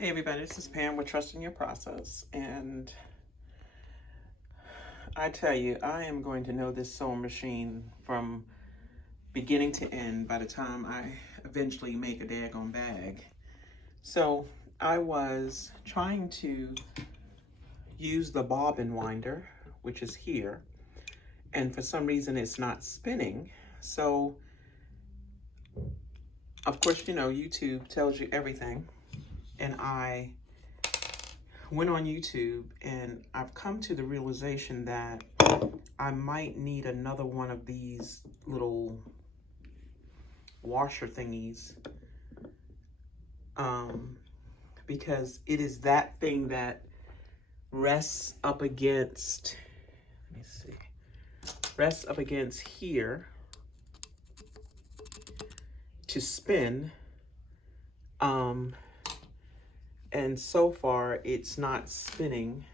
Hey everybody, this is Pam with Trusting Your Process, and I tell you, I am going to know this sewing machine from beginning to end by the time I eventually make a daggone bag. So I was trying to use the bobbin winder, which is here, and for some reason it's not spinning. So of course, you know, YouTube tells you everything, and I went on YouTube and I've come to the realization that I might need another one of these little washer thingies, because it is that thing that rests up against, rests up against here to spin. And so far it's not spinning,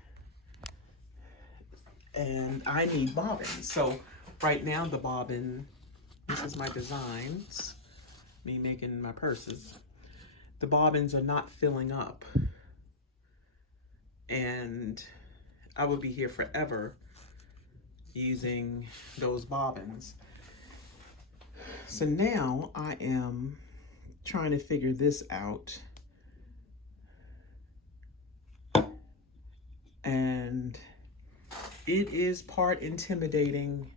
and I need bobbins. So right now the bobbin, this is my designs, me making my purses. The bobbins are not filling up, and I would be here forever using those bobbins. So now I am trying to figure this out. And it is part intimidating,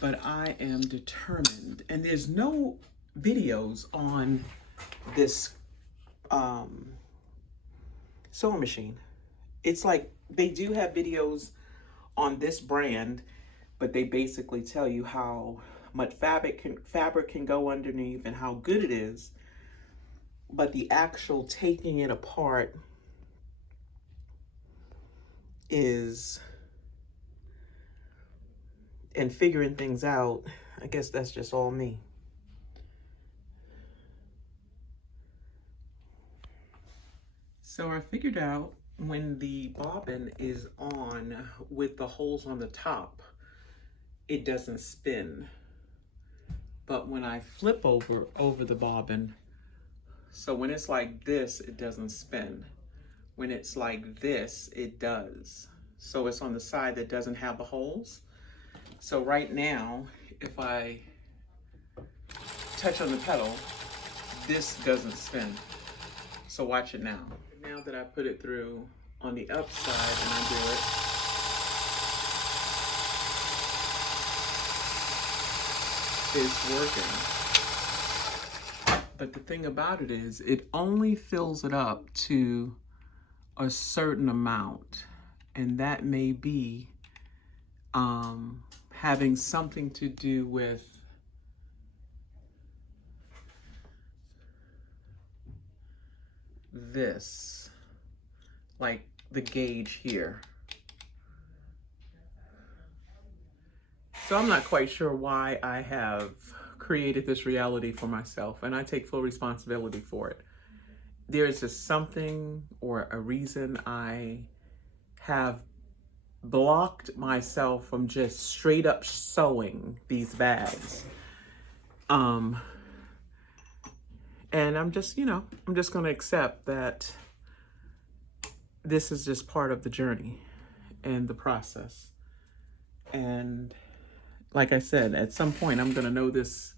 but I am determined. And there's no videos on this sewing machine. It's like they do have videos on this brand, but they basically tell you how much fabric can go underneath and how good it is. But the actual taking it apart is, and figuring things out, I guess that's just all me. So I figured out when the bobbin is on with the holes on the top, it doesn't spin. But when I flip over the bobbin, so when it's like this, it doesn't spin. When it's like this, it does. So it's on the side that doesn't have the holes. So right now, if I touch on the pedal, this doesn't spin. So watch it now. Now that I put it through on the upside and I do it, it's working. But the thing about it is, it only fills it up to a certain amount, and that may be having something to do with this, like the gauge here. So I'm not quite sure why I have created this reality for myself, and I take full responsibility for it. There's just something or a reason I have blocked myself from just straight up sewing these bags. And I'm just, I'm just going to accept that this is just part of the journey and the process. And like I said, at some point I'm going to know this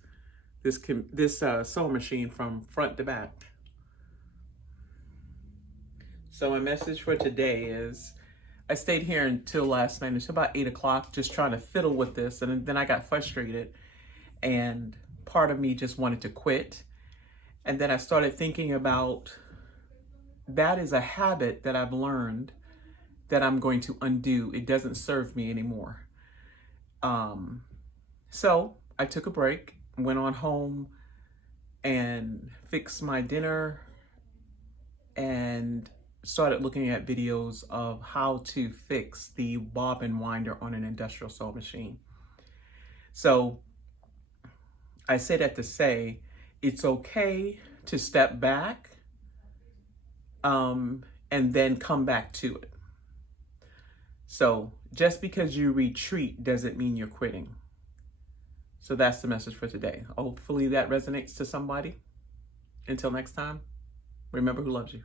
sewing machine from front to back. So my message for today is, I stayed here until last night, until about 8 o'clock, just trying to fiddle with this. And then I got frustrated, and part of me just wanted to quit. And then I started thinking about, that is a habit that I've learned that I'm going to undo. It doesn't serve me anymore. So I took a break, went on home and fixed my dinner, and started looking at videos of how to fix the bobbin winder on an industrial sewing machine. So I say that to say, it's okay to step back and then come back to it. So just because you retreat doesn't mean you're quitting. So that's the message for today. Hopefully that resonates to somebody. Until next time, remember who loves you.